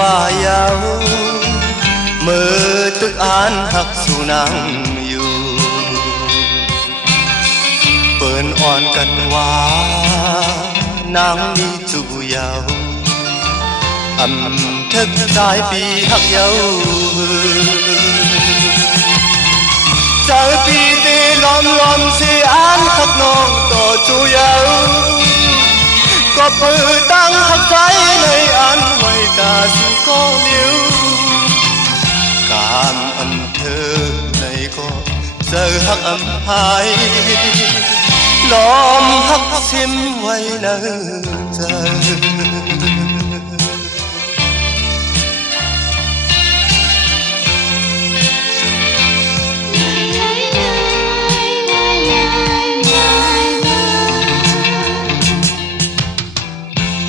qua nhau mơ tức án hắc dù nắngอยู่ เปิ่นอ่อนกันว่านางมีจูยาวอำทึกสายปีหักเยาใจปีตีล้อมล้อมสิอ่านขักน้องต่อจูยาวก็ปือตั้งหักใจในอันไว้ตาสุดก็เลี้ยวกามอำเธอในก็เจอหักอำหายล้อมหักซิมไว้ในใจ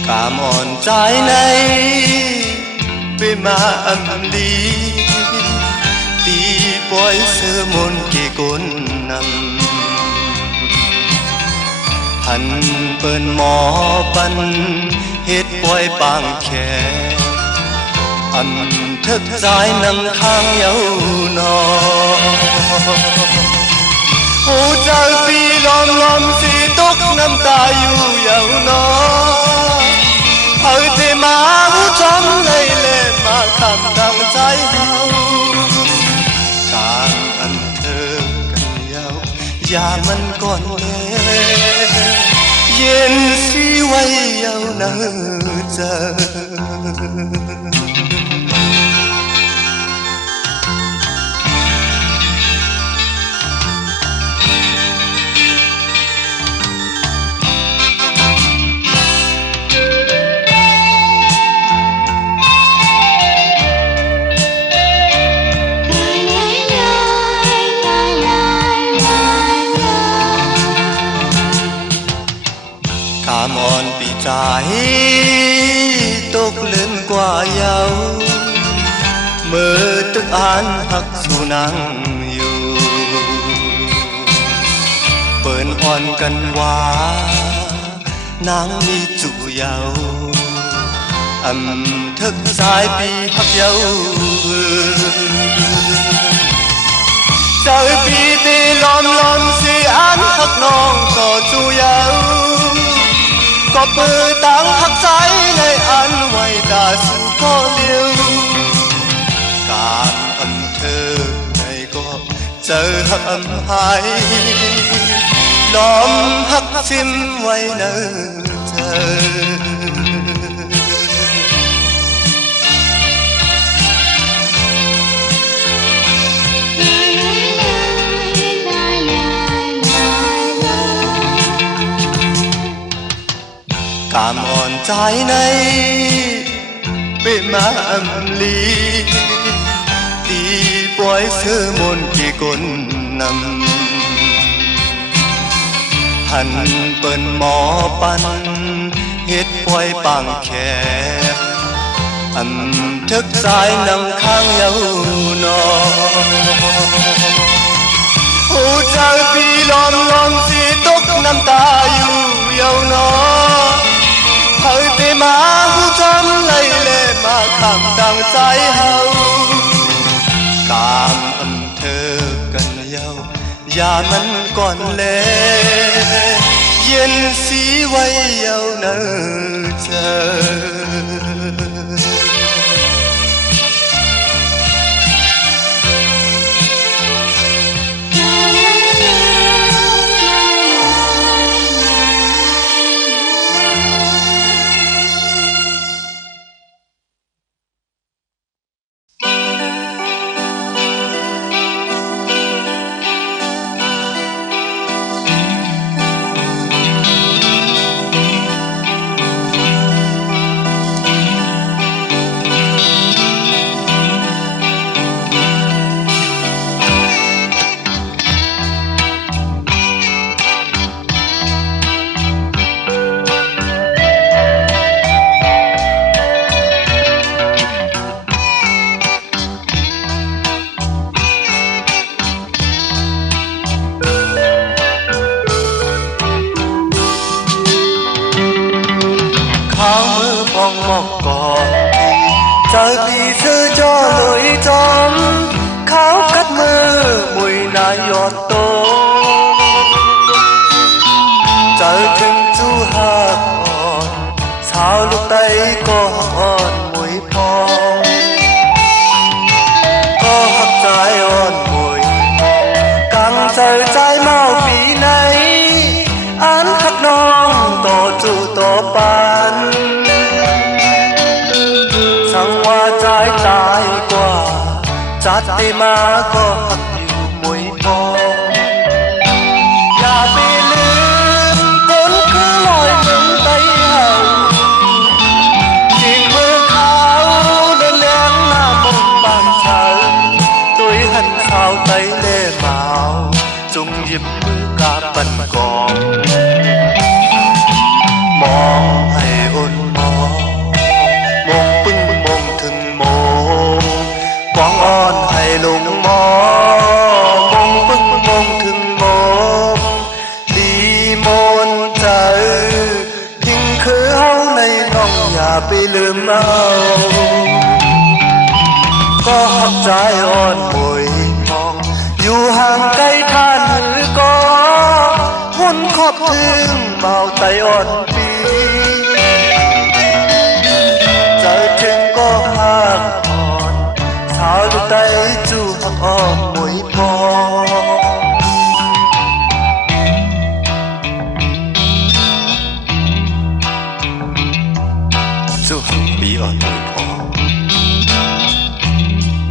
กามอ่อนใจในไปมาอำลีตีปล่อยเสือมนเกกลนำหันเปิ้นหมอปันเฮ็ดปล่อยปางแค่อันทึกสายนำข้างเยาวนอหูใจปีล้อมล้อมสีตกน้ำตาอยู่เยาวนอเอาเทมาหูจอมเลยเล่มาคำตั้งใจเฮากางอันเธอกันเยาอย่ามันก่อนเลยเย็นสีไว้เยาวนอเจอกามอ่อนปีใจตกเล่นกว่าเยาเมื่อตึกอ่านหักสู่นางอยู่เปิ่นอ่อนกันว่านางมีจูเยาอำทึกสายปีหักเยาใจปีตีล้อมล้อมสิอ่านหักน้องต่อจูเยาก็ปือตั้งหักใจในอันไว้ตาสุดก็เลี้ยวการอำเธอในก็เจอหักอำหายล้อมหักซิมไว้เนอเธอกามอ่อนใจในไปมาอำลีตีปล่อยเสือมนเกกลนำหันเปิ้นหมอปันเฮ็ดปล่อยปางแขกอันทึกสายนำข้างเยาวนอหูใจปีล้อมล้อมสีตกน้ำตาอยู่เยาวนอเฮาเตมาหูจอมเลยเล่มาคำตั้งใจเฮากามอำเธอกันเยาอย่ามันก่อนแลเย็นสีไว้เยาเนอเธอ จัดได้มาก็หักอยู่มวยพออย่าไปลืมคนคือลอยมึงไตเฮาจิงมือเขาเดินแรงหน้ามงบางเธอตุยหันข้าวไตเล่เมาจงหยิบมือกาปันกองมองให้อุ่นมองมองปึ้งมองถึงโมกองอ่อนให้ลงมองปึ้งมองถึงโมดีมนใจทิ้งคือเฮาในน้องอย่าไปลืมเอาก็หักใจอ่อนป่วยมองอยู่ห่างไกลท่านหรือก็วนขอบถึงเมาไตอ่อนปีใจถึงก็หักอ่อนสาวลูกไตจู่หักอ่อนมวยพอจู่หักปีอ่อนมวยพอ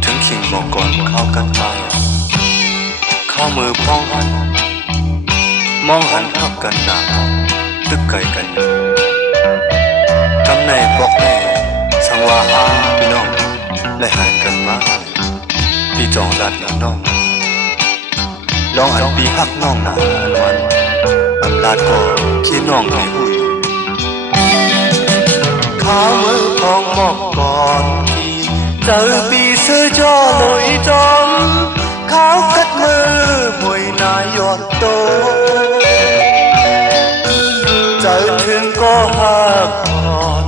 ถึงขิงบอกก่อนเข้ากันไปเข้ามือป้องหันมองหันทับกันหนาตึกไก่กันกำในบอกแน่สังวาหาพี่น้องและหันกันมาพี่จองรัดน้องลองอันปีหักน้องหนาวันอันลาดก็ที่น้องให้หุ่ยข้ามือพองมอกก่อนที่เจอปีเสื้อจอลอยจอมเขากัดมือมวยนายยอดโตใจถึงก็หักอ่อน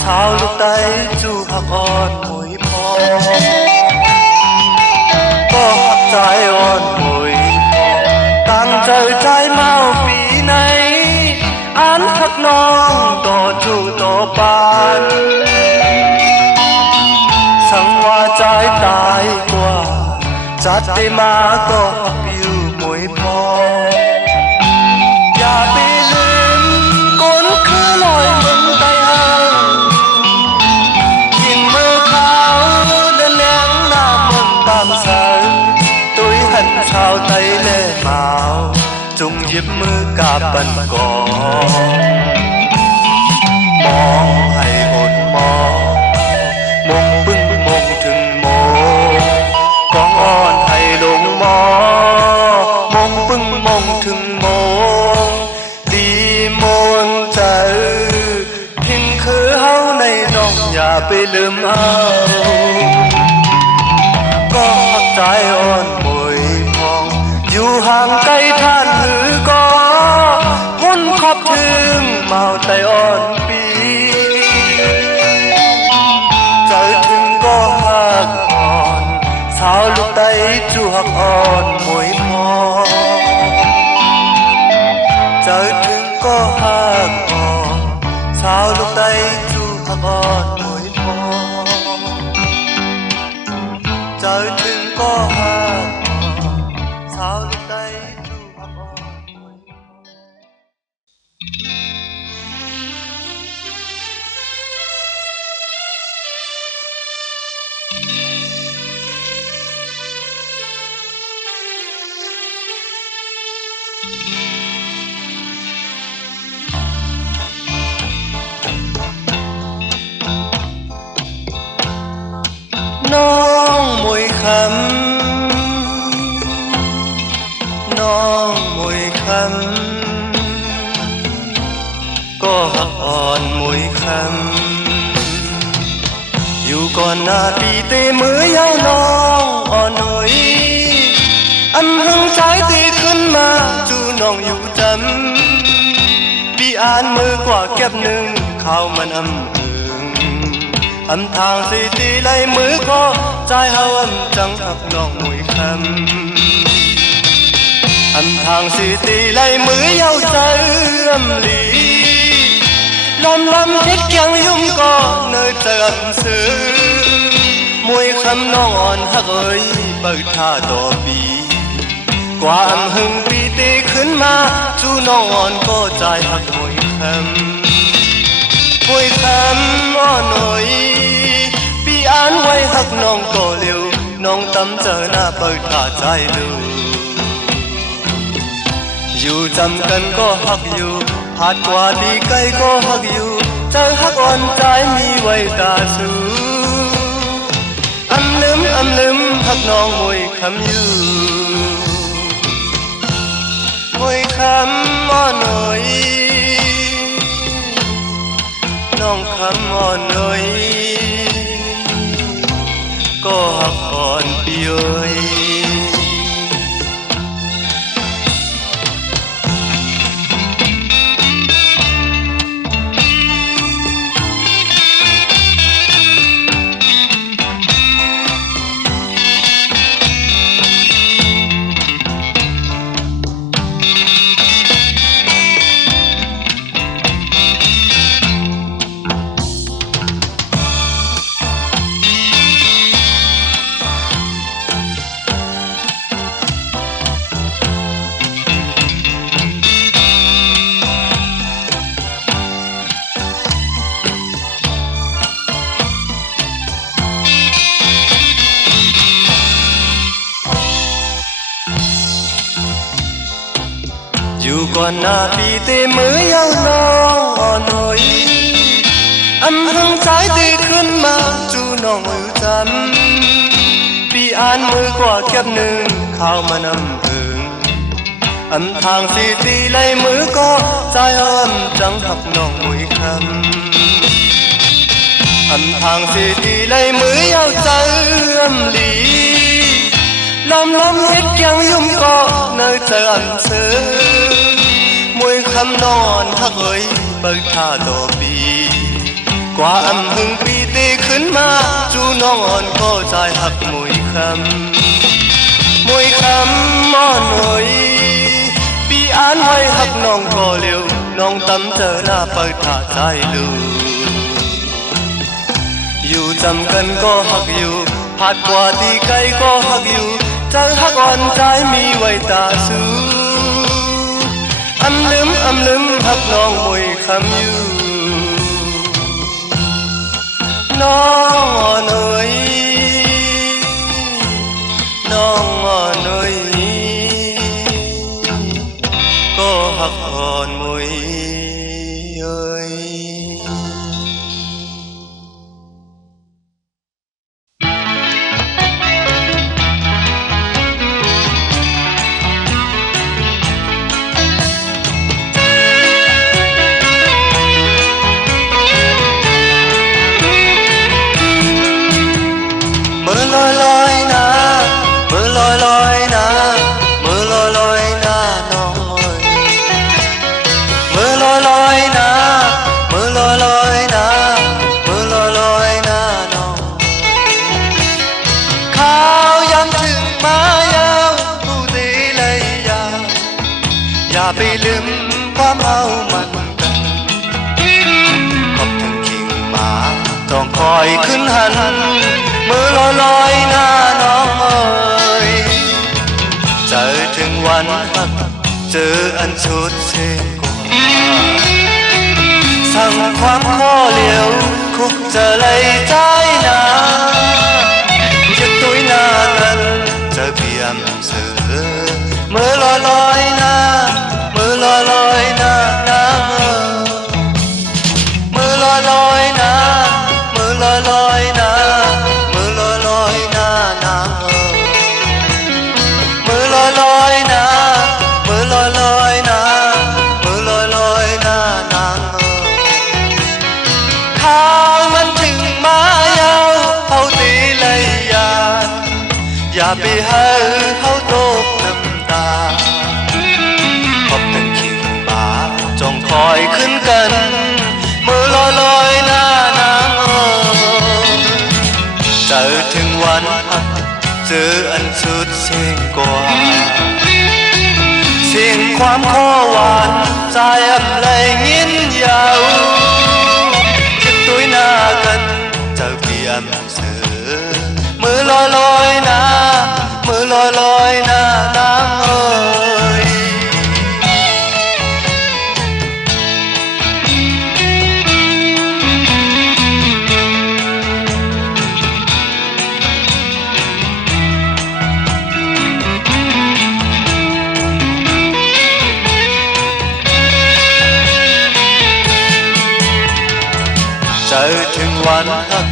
สาวลูกไตจู่หักอ่อนมวยพอก็หักใจอ่อนมวยพอตั้งใจเมาปีไหนอันทักน้องต่อจู่ต่อปานสังว่าใจตายกว่าจัดได้มาก็หักอยู่มวยพออย่าไปลืมคนคือลอยมึงไตเฮายิงมือเขาเดินแรงหน้ามึงตามสายตุยหันชาวไตเล่เมาจงหยิบมือกาปันกองมองให้อดมองปึ้งมองถึงโมกองอ่อนให้ลงมองปึ้งมองถึงโมดีมนใจทิ้งคือเฮาในน้องอย่าไปลืมเอาก็หักใจอ่อนมวยพองอยู่ห่างไกลท่านหรือก็วนขอบถึงเมาไตอ่อนปีใจถึงก็หักอ่อนสาวลูกไตจู่หักอ่อนมวยพอใจถึงก็หักอ่อนสาวลูกไตจู่หักอ่อนมวยพอใจถึงก็หักอ่อนสาวลูกไตจู่หักอ่อนมวยพอน้องมวยคำน้องมวยคำก็หักอ่อนมวยคำอยู่ก่อนหน้าตีเตมือยาวน้องอ่อนหน่อยอันหึงใจตีขึ้นมาจูน้องอยู่จำปีอ่านมือกว่าเก็บหนึ่งข้าวมันอันทางสิตีไล่มือก็ใจเฮาจังหักน้องมวยคำอันทางสิตีไล่มือยาวใจลี lom thiết keng yum có nơi tận xứ mùi khăm non hắc ơi bờ tha đỏ bì qua âm hưng pi tê khấn ma chú non có trái hắc mùi khăm o nổi pi án quay hắc non có liều non องตำเจอหน้าเปิดตาใจลูอยู่จำกันก็ฮักอยู่ผาดกว่าดีไกลก็ฮักอยู่เจอฮักอ่อนใจมีไว้ตาสู้อำลืมฮักน้องมวยคำอยู่มวยคำอ่อนหน่อยน้องคำอ่อนหน่อยก็ฮักอ่อนเปียยอยู่ก่อนหน้าปีเตมือยังน้องอ่อนหน่อยอำหังสายตีขึ้นมาจูน้องมือจำปีอ่านมือกว่าเก็บหนึ่งเข้ามานำถึงอำทางสีตีไล่มือก็ใจอ้อมจังหักน้องมวยคำอำทางสีตีไล่มือยาวใจอำลีลมเฮ็ดยังยุ่มก็เนยเจออันเสือมวยคำนอนทักเอ้ยเปิดท่าต่อปีกว่าอำหึงปีตีขึ้นมาจูน้องอ่อนก็ใจหักมวยคำอ่อนหน่อยปีอ่านไว้หักน้องก็เร็วน้องตำเจอหน้าเปิดท่าใจลูอยู่จำกันก็หักอยู่ผาดกว่าตีไกลก็หักอยู่ใจฮักอ่อนใจมีไว้ตาสู้อำลืมฮักน้องมวยคำอยู่น้องอ่อนเอ๋ยน้องอ่อนเอ๋ยก็ฮักอ่อนมวยเอ๋ยอย่าไปลืมความเอามันกันขอบถึงขิงมาต้องคอยขึ้นหันมือลอยหน้าน้องเอ๋ยเจอถึงวันหักเจออันชุดเชกว่าสั่งความข้อเหลียวคุกเจอเลยใจนาจะตุ้ยหน้ากันเจอเพียมเสือมือลอยหน้าลอยหน้าน้ำมือลอยหน้ามือลอยหน้ามือลอยหน้าน้ำมือลอยหน้ามือลอยหน้ามือลอยหน้าน้ำทางมันถึงมายาวเขาตีเลยอย่าไปให้เขาตกน้ำตาจงคอยขึ้นกันมือลอยหน้าน้ำเจอถึงวันหักเจออันสุดเสียงกว่าเสียงความข้อหวานใจอับเลยยินยาวจะตุ้ยหน้ากันเจอเพียมเสือมือลอยหน้ามือลอยหน้าน้ำเอ๋ย จอถึงวันหัก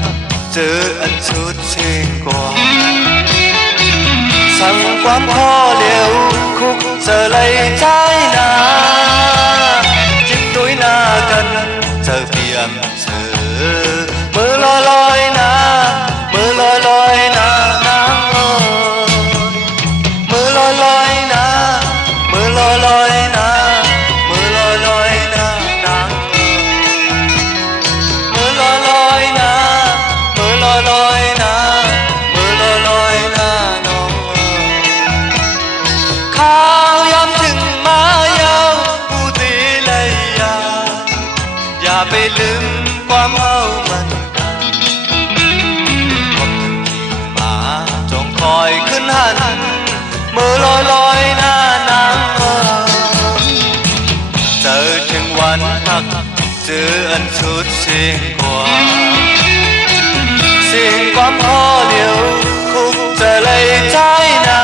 เจออันสุดเชิงกว่าสั่งความพอเลี้ยวคุกเจอเลยใจนาจิบตุ้ยหน้ากันเจอเพียงเธอมือลอยลอยนะมือลอยลอยนะนางเอ๋ยมือลอยลอยนะมือลอยลอยนะมือลอยลอยนะนางเอ๋ยมือลอยลอยนะมือลอยลอยนะมือลอยลอยนะน้องเอ๋ยข้าวยามถึงมายาวผู้ตีเลยอย่าไปลืมความเฮามันกันพบถึงทิ้งมาจงคอยขึ้นหันมือลอยลอยหน้านางเอ๋ยเจอถึงวันหักเจออันชุดเสียงกว่าเสียงความพอเดียวคุกเจอเลยใจนา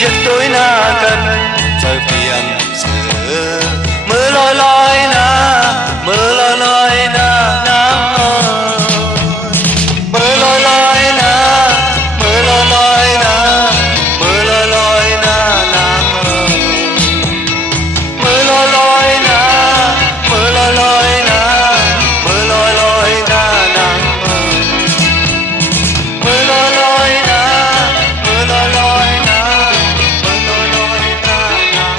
ยึดด้วยหน้ากันเจอเพียงเธอมือลอยลอยนะมือลอยลอยนะนางเอ๋ยมือลอยลอยนะมือลอยลอยนะมือลอยลอยนะนางเอ๋ยมือลอยลอยนะมือลอยลอยนะมือลอยลอยนะนางเอ๋ยมือลอยลอยนะมือลอยลอยนะมือลอยลอยนะนาง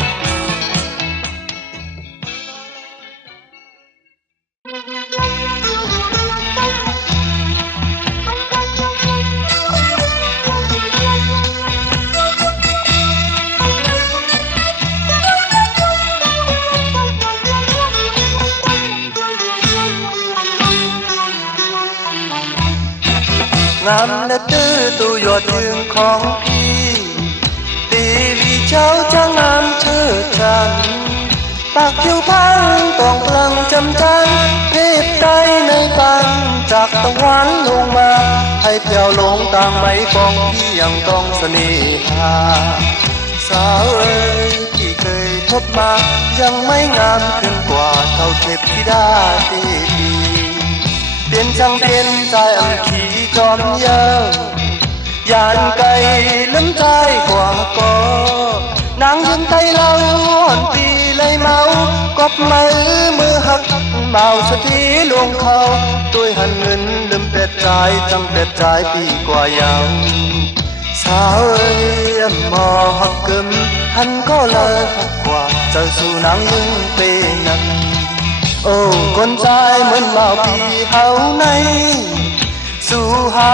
งามและตื้อตัวยอดยืนของพี่ตีวีเจ้าจะงามเชิดชันปากผิวพันต้องพลังจำจันเพศใดในปันจากตะวันลงมาให้แผ่วลงต่างไม่ปองพี่ยังต้องเสน่หาสาวเอ๋ยที่เคยพบมายังไม่งามขึ้นกว่าเท่าเทพธิดาตีดีเปลี่ยนจังเปลี่ยนใจอันขี่จอมเยายานไก่ลืมใจกว่าก็นางยืนไทยเล่าอ่อนปีเลยเมากบมือหักเมาสถีลวงเขาด้วยหันเงินลืมเป็ดใจจังเป็ดใจปีกว่ายาวสาวเอ้ยหมอหักกึมหันก็เลยหักกว่าเจ้าสู่นางยืนเป็นนักโอ้คนใจเหมือนเมาปีเฮาในสู่หา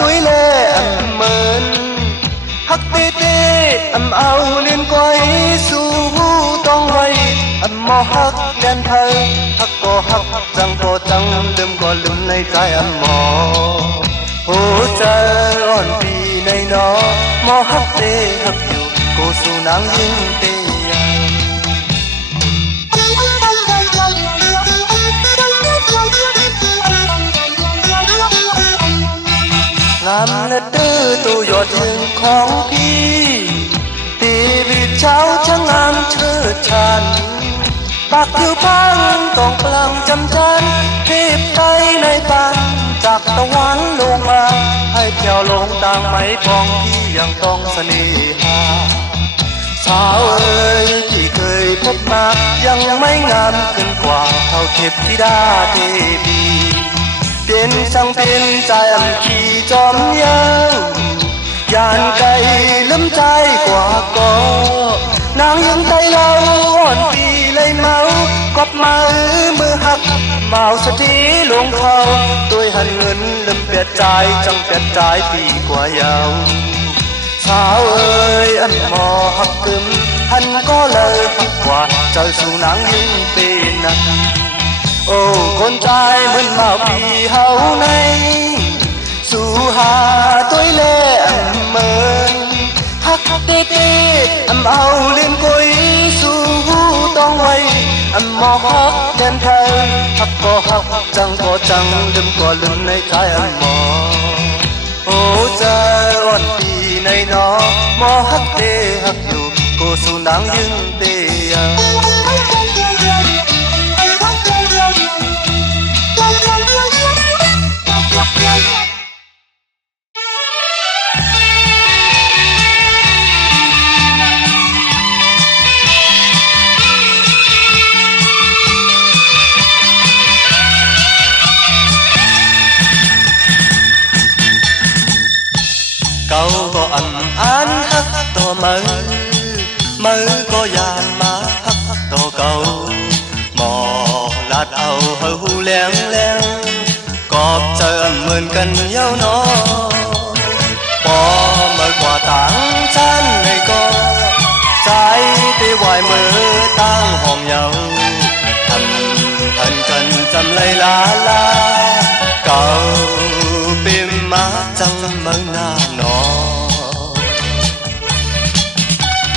ตุ้ยเล่เหมือนฮักเต้เต้เอาเลียนก้อยสู่ต้องไว้หมอฮักเลียนไทยฮักก็ฮักจังก็จังลืมก็ลืมในใจหมอโอ้ใจอ่อนปีในนอหมอฮักเต้ฮักอยู่ก็สู่นางยิ่งเตียงามและตื้อตัวยอดยืนของพี่ตีวิเช้าช่างงามเชิดชันปากผิวพังต้องกลางจำจันเทพไทยในปันจากตะวันลงมาให้แผ่วลงต่างไม่พองที่ยังต้องเสน่หาสาวเอ๋ยที่เคยพบมายังไม่งามขึ้นกว่าเท่าเทพธิดาเทวีเปลี่ยนช่างเปลี่ยนใจอันขี่จอมเยายานไก่ลืมใจกว่าก็นางยังไทยเล่าอ่อนปีเลยเมากบมือหักเมาสถีลวงเขาด้วยหันเงินลืมเปียดใจจังเปียดใจปีกว่ายาวสาวเอ๋ยหมอหักกึมหันก็เลยหักกว่าเจ้าสู่นางยิ่งเป็นนักโอ้คนใจเหมือนเมาปีเฮาในสู่หาตุ้ยเล่เหมือนฮักเต้เต้เอาเลียนกุยสู่ต้องไว้หมอฮักเลียนไทยฮักก็ฮักจังก็จังลืมก็ลืมในใจหมอโอ้ใจอ่อนปีในนอหมอฮักเต้ฮักอยู่ก็สู่นางยิ่งเตีย cậu có ấm án hắc to mơ mơ có già má hắc to cậu mò lạt âu hơi hu leng leng cọp trời ấm mơn cần nhau nó bỏ mơ quả táng chán này có trái tê hoài mơ tang hòm nhau thầm thần cần chăm lấy lá lá cậu bìm má trăng mơ na nó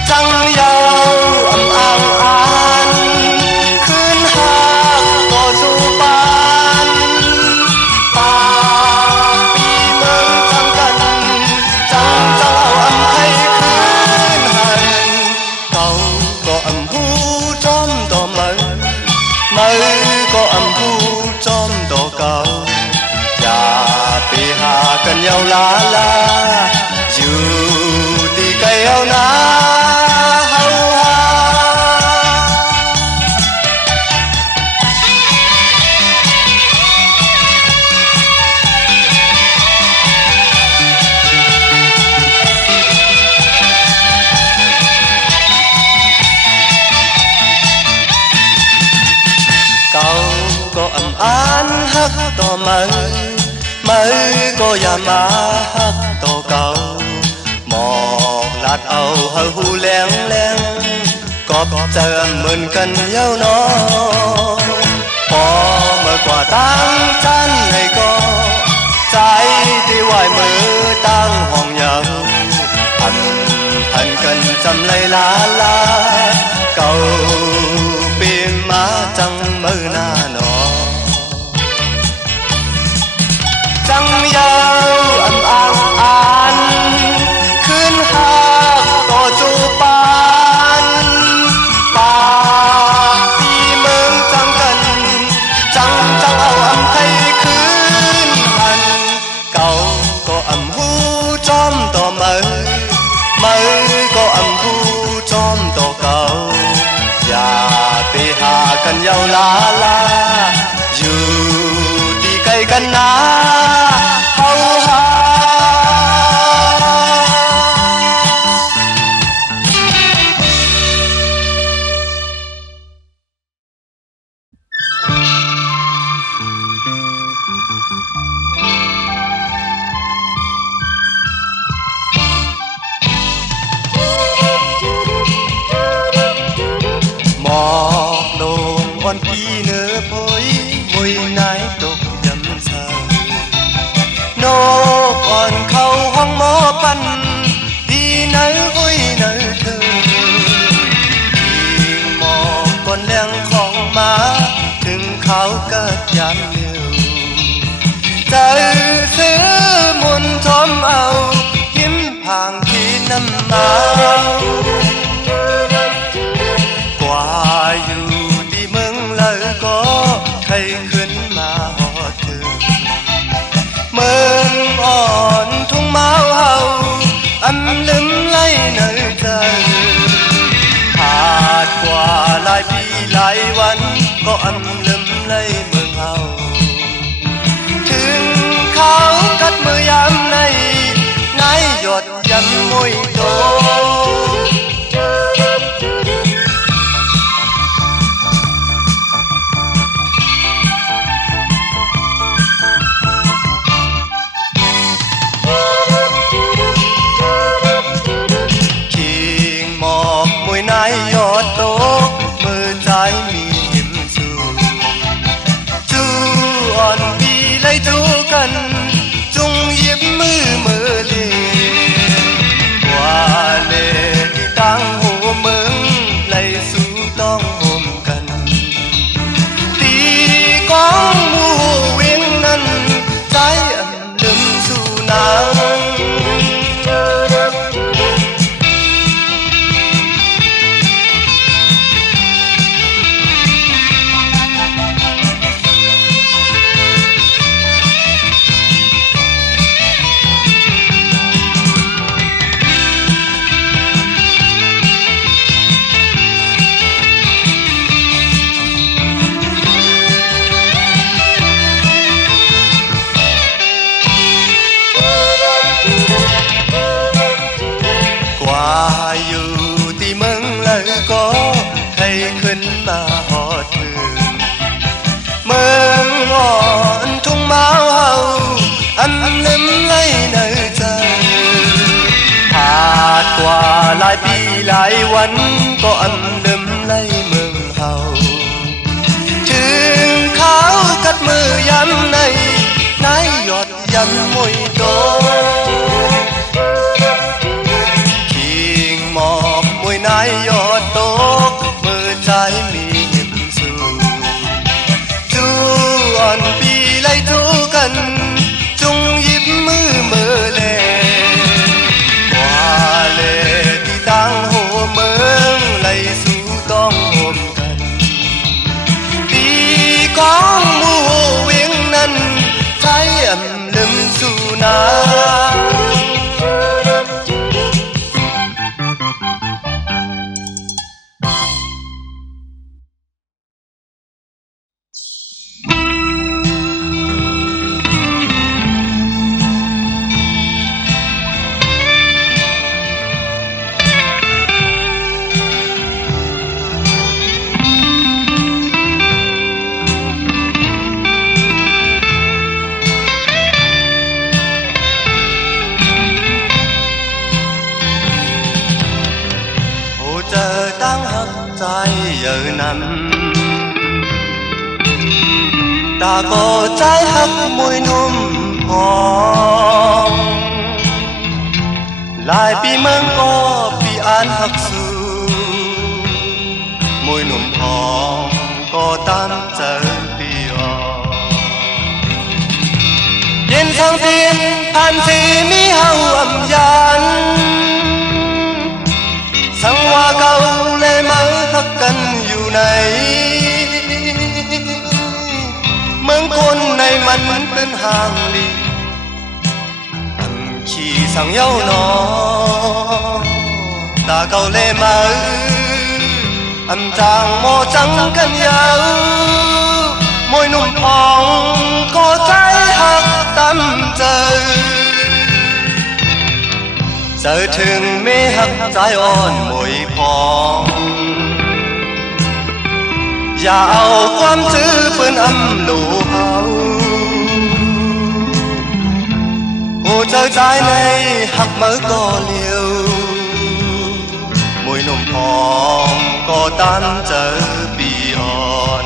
trăng dâu ấm ang anคืนหักก็จูปานปาปีเมืองจังกันจังเจ้าอำให้คืนหันเก่าก็อำหูจอมดอมือก็อำหูจอมดอเก่าอย่าไปหากันยาวลาลาอยู่ที่ไกลเอานะcó ấm án hắc to mơ có ya má hắc to cầu mò lạt âu hơi hu leng leng cọp trời mơn cần nhau nó có mơ quả tang chán này có trái thì hoài mơ tang hòn nhau anh cần chăm lấy lá lá cầu bìm má trăng mơ na nó trăng dâu ấm ang anคืนหักก็จูปานปากปีเมืองจังกันจังเอาอำให้คืนหันเก่าก็อำหูจอมต่อมือก็อำหูจอมต่อเก่าอย่าไปหากันยาวลาลาอยู่ที่ไกลกันนะเฮาหาหมอกลงวันพี่เนื้อพอยมวยนายตกยำสานกอ่อนเข้าห้องหมอปันพี่เนื้อห้อยเนื้อเธอยิงหมอกบนแรงของมาถึงเขาเกิดยามเดียวใจเธอมุนทอมเอายิ้มผ่างที่น้ำมากว่าอยู่ที่เมืองเลยก็ใครขึ้นมาหอดเธอเมืองอ่อนทุ่งเมาเฮาอำลืมไล่เนยใจผ่านกว่าหลายปีหลายวันก็อำลืมไล่เมืองเฮาถึงเขากัดมือยามในหยดยำมวยโตยอดโตมือใจมียิ้มจูอ่อนพี่เลยจูกันจุงยิบมือเลียว่า หลายวันก็อำลึมไล่เมืองเฮาถึงเขากัดมือยำในนายยอดยำมวยโตคิงหมอบมวยนายยอดโตมือใจมีเห็บสู่จูอ่อนปีไล่ทุกันจุงหยิบมือแลว่าเลที่ตั้งหัวเมืองไล่สู่ต้องโฮมกันดีของหมู่เวียงนั้นใช้อำลึมสู่นาเจอตั้งหักใจเยอะนั้นตาก็ใจหักมวยนุ่มพองหลายปีเมืองก็ปีอ่านหักสู่มวยหนุ่มพองก็ตามเจอปีออกเย็นทั้งเพียนผ่านที่มีเฮาอำยันสังว่าเก่าเลยมาฮักกันอยู่ไหนเมืองคนในมันเป็นห่างลีอันขี่สังเย้าหนอตาเก่าเลยมาอันจางโมจังกันยาวมวยหนุ่มพองก็ใจหักตั้มเจอถึงไม่หักใจอ่อนมวยพองอย่าเอาความจื้อปืนอำลูเฮาโอ้เจอใจในหักมือก็เลี้ยวมวยหนุ่มพองก็ตามเจอปีอ่อน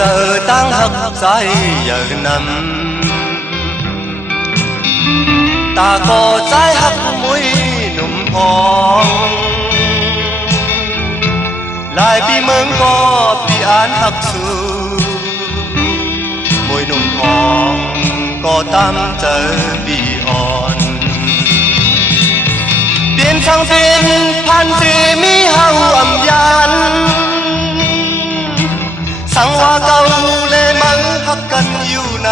เจอตั้งหักใจเยอะนั้นตาก็ใจหักมวยหนุ่มพองหลายปีเมืองก็ปีอ่านหักสู่มวยหนุ่มพองก็ตามเจอปีอ่อนเปลี่ยนช่างเป็นพันที่มีเฮาอำยันสังว่าเก่าเลยมันหักกันอยู่ไหน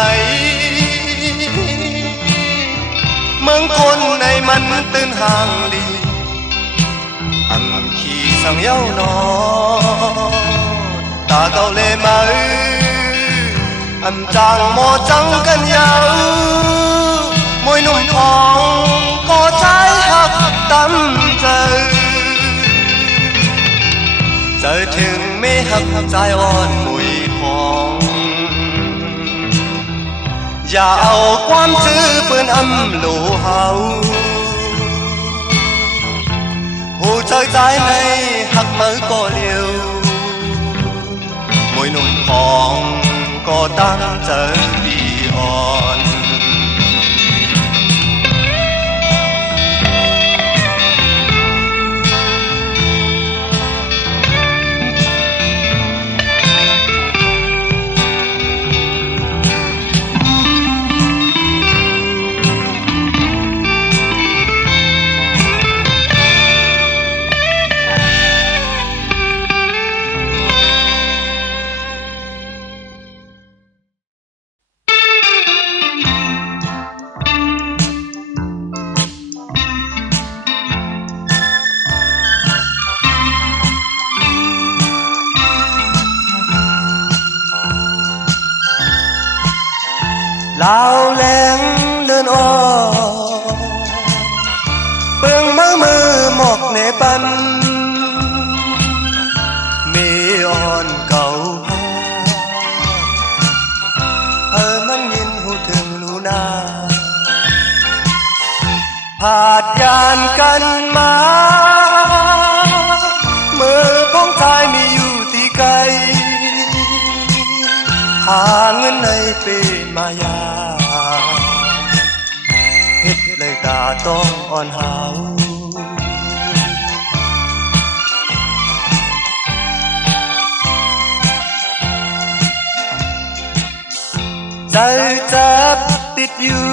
เมืองคนในมันตื่นห่างลีอันขี่สังเย้าหนอตาเก่าเลยมาอันจางโมจังกันยาวมวยหนุ่มพองก็ใจหักตั้มเจอถึงไม่หักใจอ่อนมวยพองอย่าเอาความจื้อปืนอำลูเฮาหูใจใจในหักมือก็เลี้ยวมวยหนุ่มพองก็ตั้งเจอปีอ่อน ลาวแหลงเลื่อนอ่อเบิ่งมือหมอกในปันเมอ่อนเก่ามันยินหูถึงลูนาผาดยานกันมามือพ้องชายมีอยู่ที่ไกลหาเงินในปีมายาเฮ็ดเลยตาต้องอ่อนหาวใจจับติดอยู่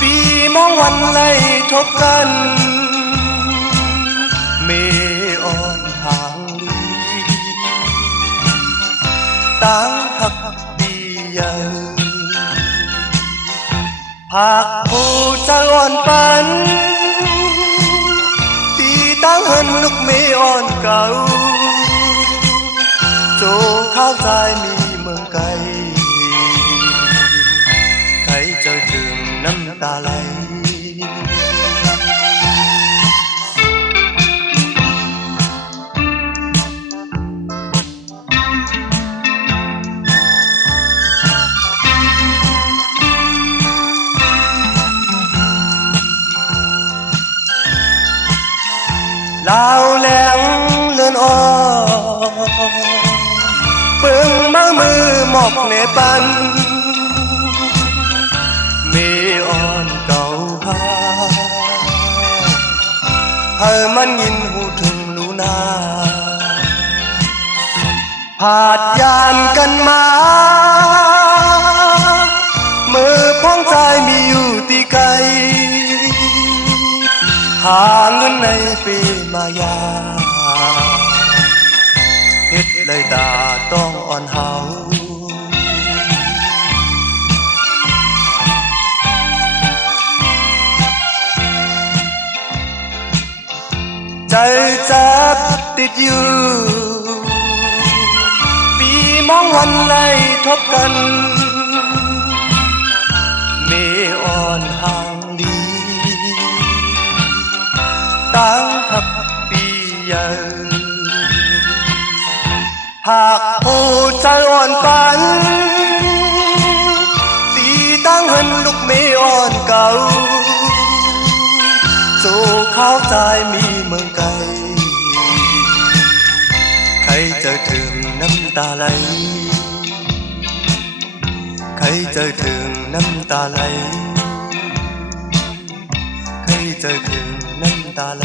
ปีมองวันไล่ทบกันเมอ่อนห่างลีต่างหักปีเยาหากผู้ใจอ่อนปันตีตั้งเหินลูกเมอ่อนเก่าโจข้าวใจมีเมืองไกลใครเจอถึงน้ำตาไหลลาวแหลงเลื่อนอ่อเบิ่งมือหมอกในปันเมอ่อนเก่าให้มันยินหูถึงลูนาผาดยานกันมามือพ้องใจมีอยู่ที่ไกลหาเงินในปีมายาเฮ็ดเลยตาต้องอ่อนหาวใจจับติดอยู่ปีมองวันไล่ทบกันเมอ่อนห่างดีต่างหักปีเยาหากผู้ใจอ่อนปันตีตั้งเหินลูกเมอ่อนเก่าสู่ข้าวใจมีเมืองไกลใครเจอถึงน้ำตาไหลใครเจอถึงน้ำตาไหลใครเจอถึงน้ำตาไหล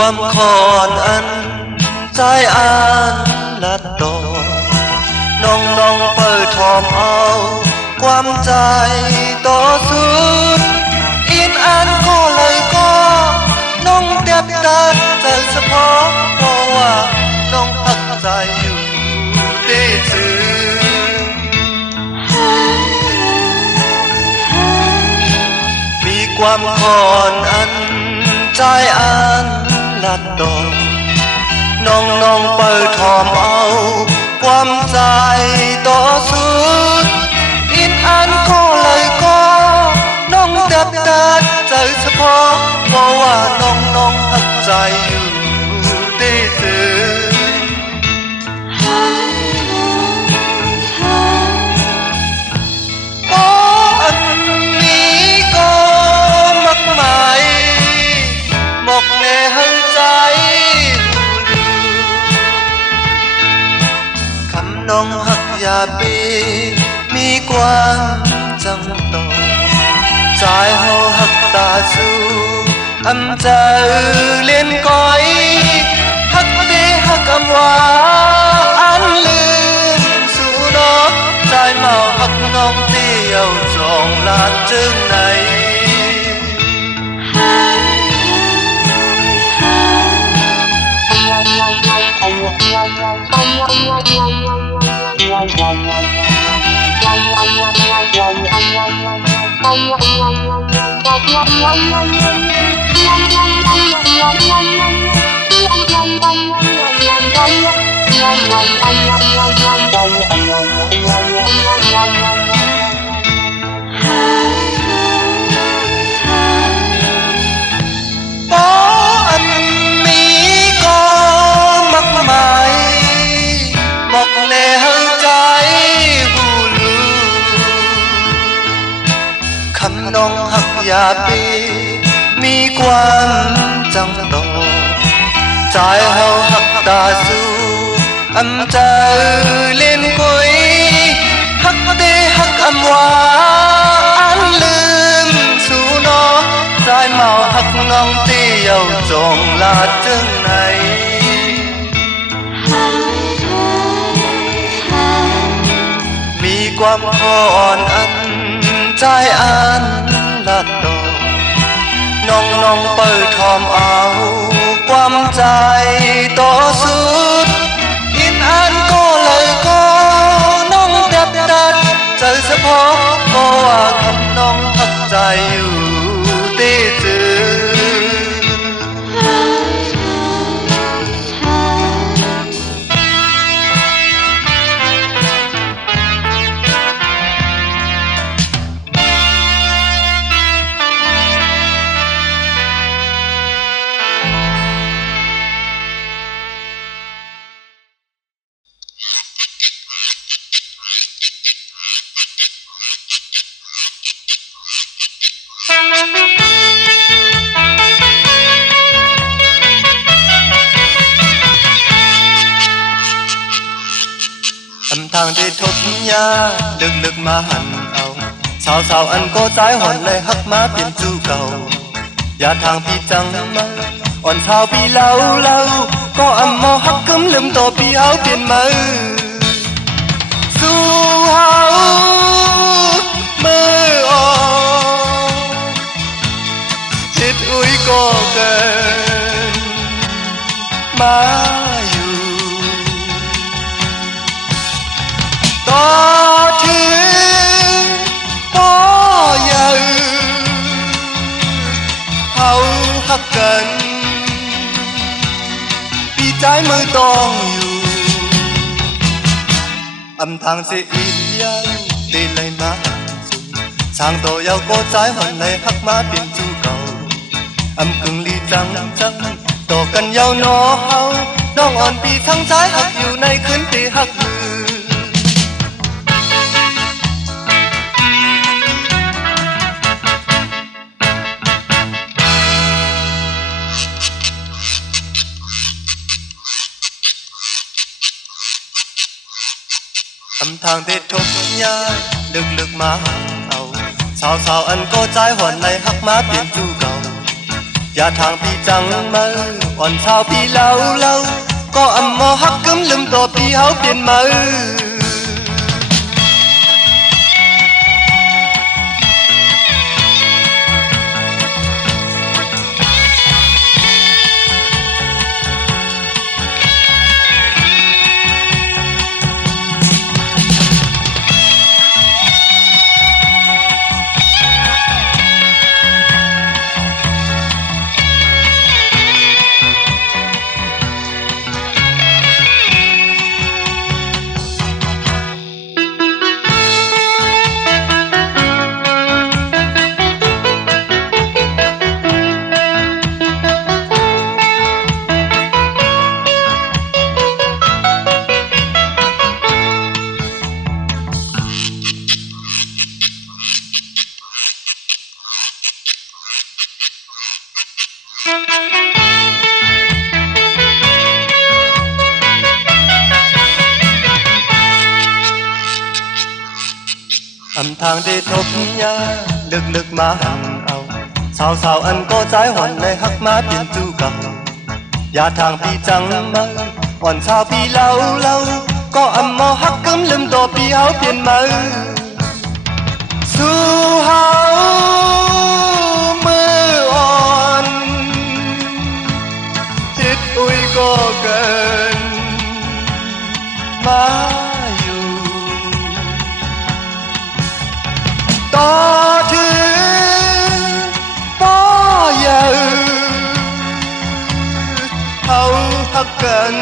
ความขอนอันใจอ่านลัดดอน้องเปิดทอมเอาความใจต่อสุดอินอันก็เลยก็น้องเด็บตัดใจเฉพาะเพราะว่าน้องพักใจอยู่ได้ซื่อมีความขอนอันใจอ่านลัดดอนน้องเปิดทอมเอาความใจต่อสุดอินอันก็เลยก็น้องดับตัดใจเฉพาะเพราะว่าน้องหักใจอยู่ได้ตื่นก็อันนี้ก็มักหมายหมกในหัวใจคำน้องหักอย่าปีมีความจำต้องใจห chờ lên coi hắc đế hắc âm hoa an lương su đó trái màu hắc ngọc tiêu tròn là trưng nàyน้องหักยาปีมีความจังโตใจเฮาหักตาสู้อำใจเล่นกุยหักเดหักอำว่าอันลืมสู่น้องใจเมาหักงองเตี้ยวจงลาจึงไหนมีความอ่อนอันใจอันลัดดอกน้องเปิดทอมเอาความใจต่อสุดอินอันก็เลยก็น้องดับใจเฉพาะก็ว่าคำน้องหักใจอยู่ตีจือทางที่ทุบยาลึกมาหันเอาสาวอันก็ใจหอนเลยหักมาเปลี่ยนจูเก่าอย่าทางพี่จังมาอ่อนเท้าพี่เล่าก็อำมอหักกึมลืมต่อพี่เอาเปลี่ยนมือสู้เฮามือออกจิตอุ้ยก็เกินมาต่อถึงต่อใหญ่เขาหักกันปีใจมือต้องอยู่อำทางเสียอีกยังตีเลยมาสูสร้างตัวยาวก็ใจหันเลยหักมาเปลี่ยนจูเก่าอำกึ่งลีจังต่อกันยาวนอเฮาน้องอ่อนปีทั้งใจหักอยู่ในคืนตีหักอยู่ทางที่ทุกยาลึกมาเอาสาวอันก็ใจหวนในหักมาเปลี่ยนจูเก่าอย่าทางพี่จังมาอ่อนสาวพี่เล่าก็อำมอหักกึมลืมตัวพี่เฮาเปลี่ยนมืออำทางที่ทบยาลึกมาหันเอา สาวอันก็ใจหวันในหักมาเปลี่ยนจู่เก่าอย่าทางพี่จังมาอ่อนสาวพี่เล่าก็อำมอหักกำลืมตัวพี่เฮาเปลี่ยนมาสู่เฮามืออ่อนจิตอุ้ยก็เกินมาอยู่ต่อถึงป้อยาเฮาหักกัน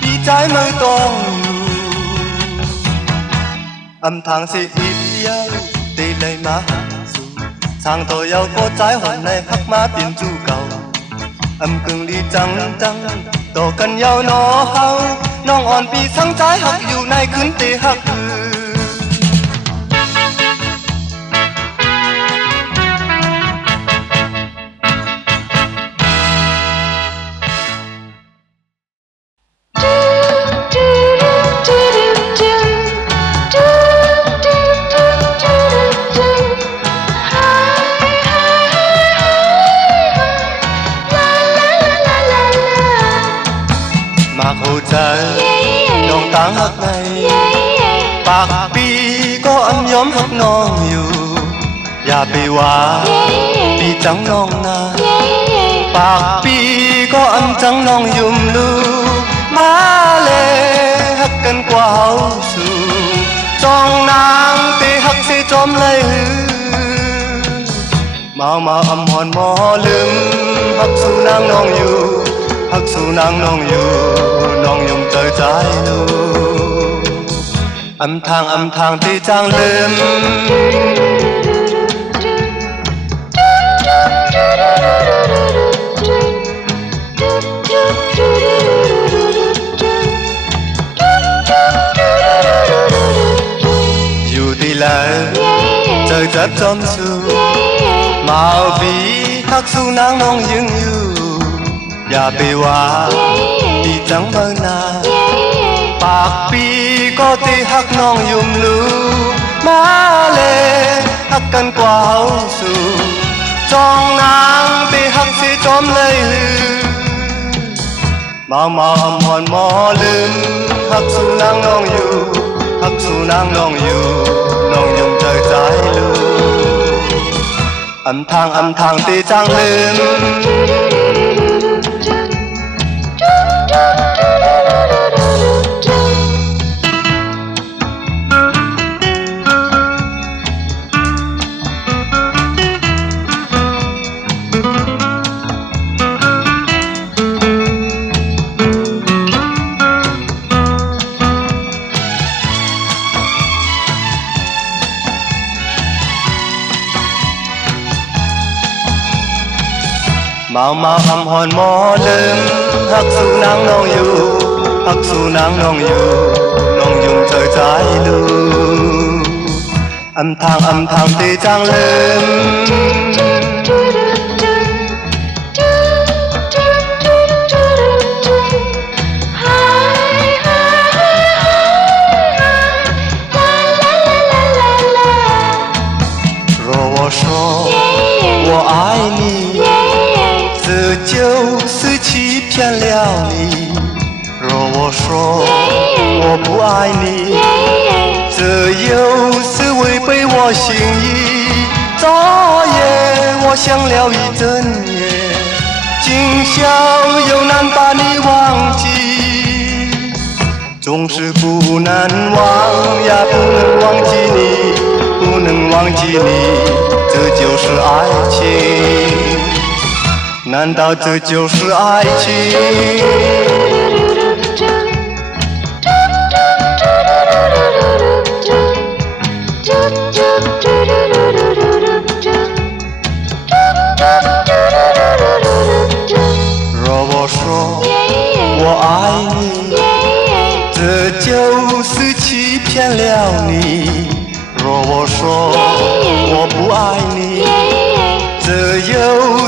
พี่ใจไม่ต้องอยู่อำทางสิอีเดียวตีเลยมาสู่ทางตัว有個仔還嚟黑馬變豬狗暗強烈爭多近有攞口น้องอ่อนปีทั้งใจหักอยู่ในคืนตีหักน้องต่างหักในปากปีก็อำย้อมหักน้องอยู่อย่าไปว่าปีจังน้องนาปากปีก็อำจังน้องยุ่มลูมาเลยหักกันกว่าเฮาสู่จองนางไปหักสิจอมเลยมาอำหอนหมอลืมหักสู่นางน้องอยู่หักสู่นางน้องอยู่น้องยมเจอใจลูอำทางที่จางลืมอยู่ที่แล้วเจอจับจอมสู่มาเอาปีหักสู่นางน้องยังอยู่อย่าไปว่าปีจังเมื่อนาปากปีก็ตีหักน้องยุ่มลูมาเลยหักกันกว่าเฮาสู่จองนางไปหักสิจอมเลยมาอำหอนหมอลืมหักสู่นางน้องอยู่หักสู่นางน้องอยู่น้องยุ่มเจอใจลูอำทางตีจังลืมมาอำหอนหมอลืมหักสู่นางน้องอยู่หักสู่นางน้องอยู่น้องยุ่งเจอใจลูอำทางตีจังลืม若我说我爱你这就是欺骗了你。若我说我不爱你，这又是违背我心意。昨夜我想了一整夜，今宵又难把你忘记。总是不能忘，也不能忘记你，不能忘记你，这就是爱情。难道这就是爱情？若我说我爱你，这就是欺骗了你。若我说我不爱你，这又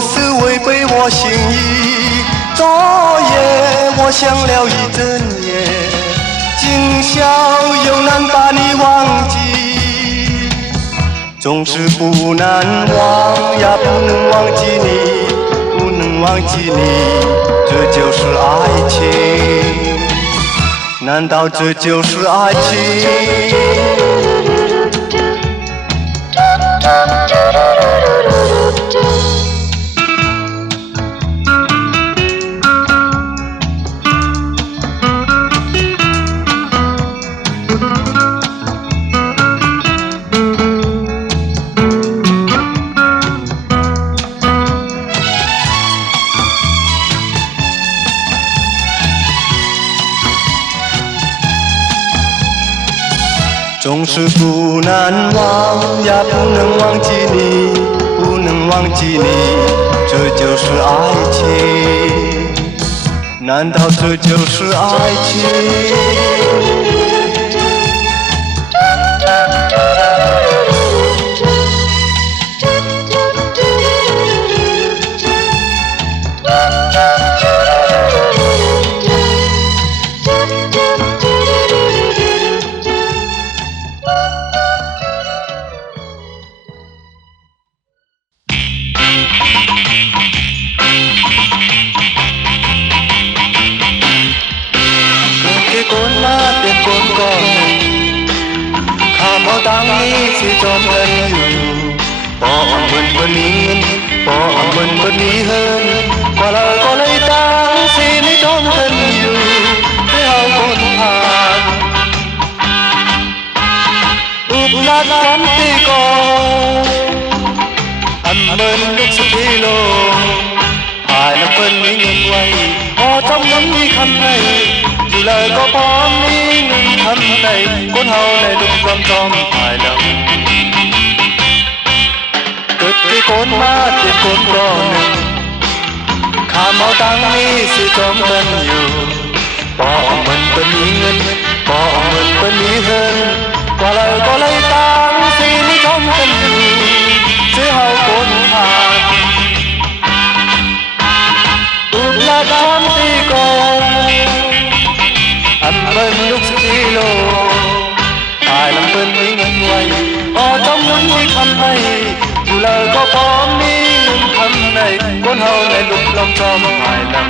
是违背我心意。昨夜我想了一整夜，今宵又难把你忘记。总总是不难忘呀，不能忘记你，不能忘记你，这就是爱情。难道这就是爱情？总是不难忘呀，不能忘记你，不能忘记你，这就是爱情。难道这就是爱情？ตั้งนี้สิจอมกันอยู่ปออำเบิ่นเบิ่นนี้เงินปออำเบิ่นเบิ่นนี้เฮินกว่าเราก็เลยตั้งสินี่จอมกันอยู่ให้เฮาคนผ่านอุบลัดกันตีก่อนอำเบิ่นลูกสุธีโลภายน้ำเปิ้นมีเงินไว้พอจำนั้นมีคำให้อยู่เลยก็พร้อมมีเงินทำในคนเฮาในลุกความจอมภายหลังเกิดที่คนมาเจ็บคนก่อนหนึ่งข้ามเอาตังนี้สิจอมกันอยู่ปอมันเป็นมีเงินปอมันเป็นมีเงินก็เลยตังสินี่จอมกันอยู่สิเฮาคนผ่านอุบลาดามตีก่อนอันเป็นลูกสุธีโลภายลำเป็นมีเงินไว้พอจำนั้นมีคำให้อยู่เลยก็พร้อมมีเงินทำในคนเฮาในลุกลำจอมภายหลัง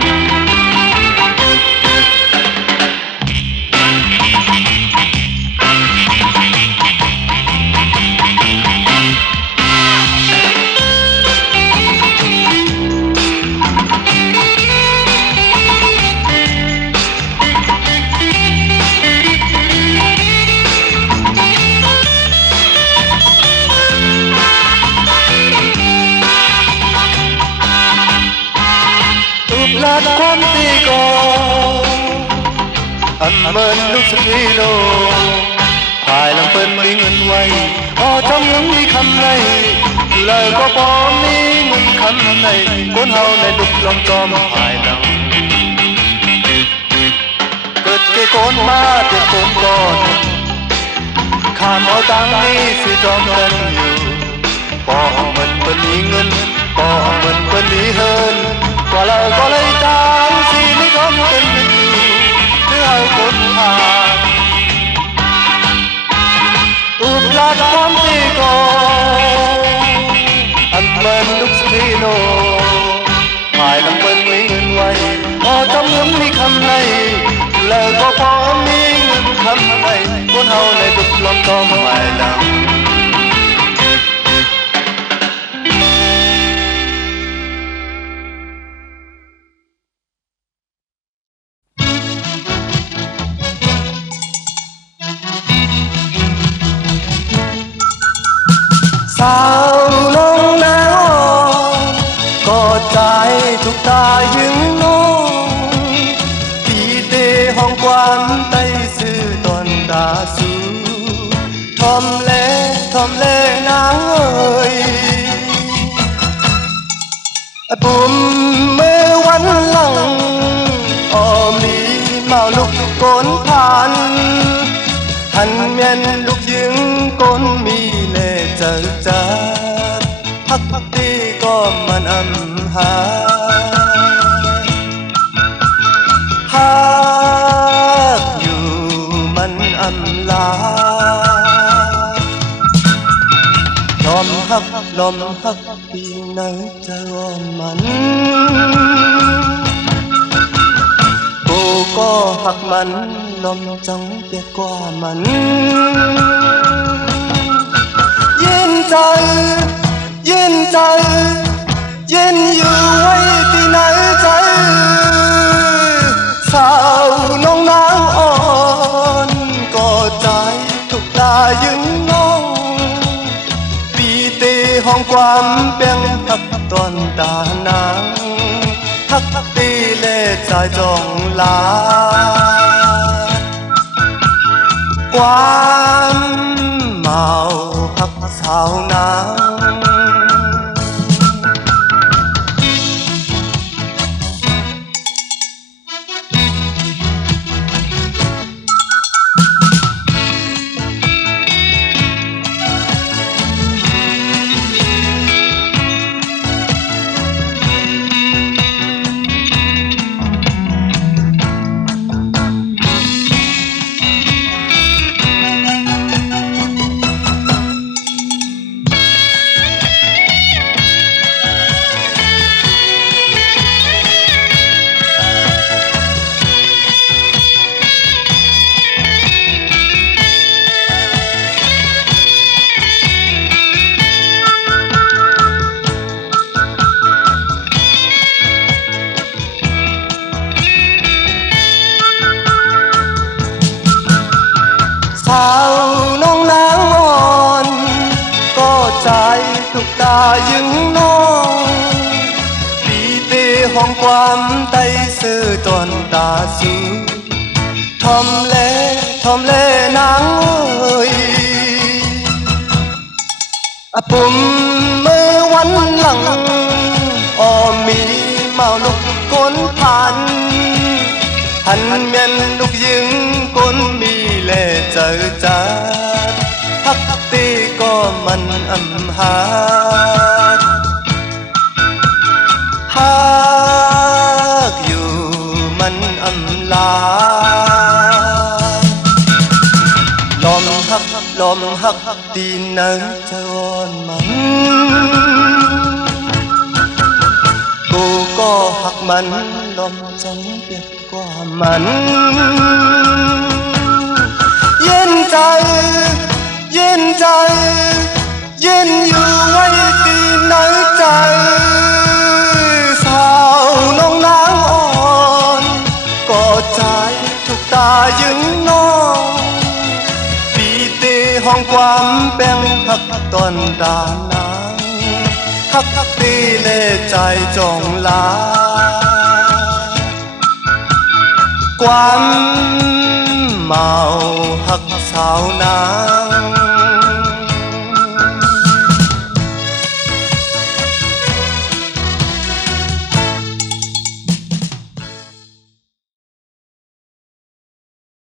ลัดความตีก่อนอันเหมือนลูกสุธีโลภายลำเป็นมีเงินไว้พอจำยังมีคำในอยู่เลยก็พอมีเงินคำในคนเฮาในลุกลองจอมภายหลังเกิดเกโกนมาเจ็บคนก่อนข้ามเอาตังนี้สิจอมกันอยู่พอมันเป็นมีเงินพอมันเป็นมีเฮินก็เลยตั้งสิไม่ทำกันอยู่เพื่อเอาคนผ่านอุบลัดความตีก่อนอันเป็นลูกสุธีโลภายลำเป็นมีเงินไว้พอจำยังมีคำให้แล้วก็พอมีเงินคำให้คนเฮาในลุกลำจอมภายหลังสาวน้องนางก็ใจทุกตายึงน้องพี่เตห้องกวนไต้ซื้อตอนตาสูทอมเล่นางเอ้ยปุ่มมือวันหลังอ้อมีเมาลุกโกนผ่านหันเมียนลูกยึงโกนมีเล่เจอพักตีก็มันอำหาหากอยู่มันอำลาท ลมฮักปีไหนจะอ้อนมันกูก็หักมันลมจังเปียกกว่ามันเย็นใจเย็นใจเย็นอยู่ไว้ที่ไหนใจสาวน้องนางอ่อนก็ใจทุกตายึงน้องปีเตห้องความเปียงหักตอนตานางหักตีเล่ใจจองลาความเมาหักสาวนางสาวน้องนางอ่อนก็ใจทุกตายึงน้องปีเตห้องความไตซื่อตอนตาสูทอมเล่นางเอ้ยปุ่มมือวันหลังอ้อมีเมาลุกก้นพันหันเมียนลูกยิงก้นมีเล่เจอจัดฮักตีก็มันอำหาฮักอยู่มันอำลาลมฮักตีนางจะอ่อนมันกูก็หักมันลมจังเปียกกว่ามันเย็นใจเย็นใจเย็นอยู่ไว้ที่ไหนใจสาวน้องนางอ่อนก็ใจทุกตายึงน้องปีเตห้องความแป้งหักตอนดานางหักตีเล่ใจจองลาความเมาหักสาวนาง